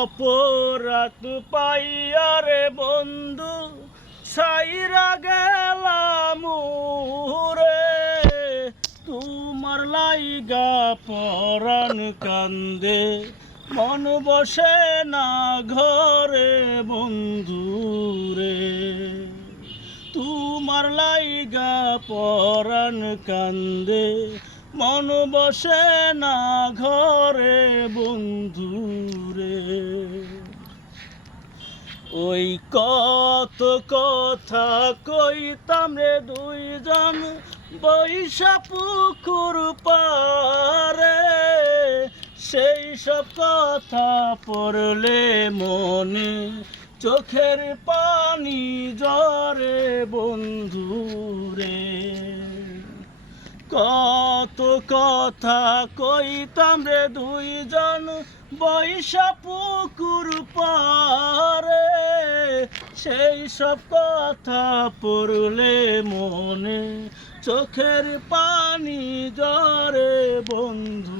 অপরাধ পাইয়া রে বন্ধু ছাইরা গেলাম রে, তোমার লাইগা পরাণ কান্দে মন বসে না ঘরে বন্ধু রে, তোমার লাইগা পরাণ কান্দে মন বসে না ঘরে বন্ধু রে। ওই কত কথা কইতাম রে দুইজন বৈশা পুকুর পারে, সেই সব কথা পড়লে মনে চোখের পানি ঝরে বন্ধু রে। কত কথা কইতাম রে দুইজন বৈশা পুকুর পারে, সেই সব কথা পড়লে মনে চোখের পানি ঝরে বন্ধু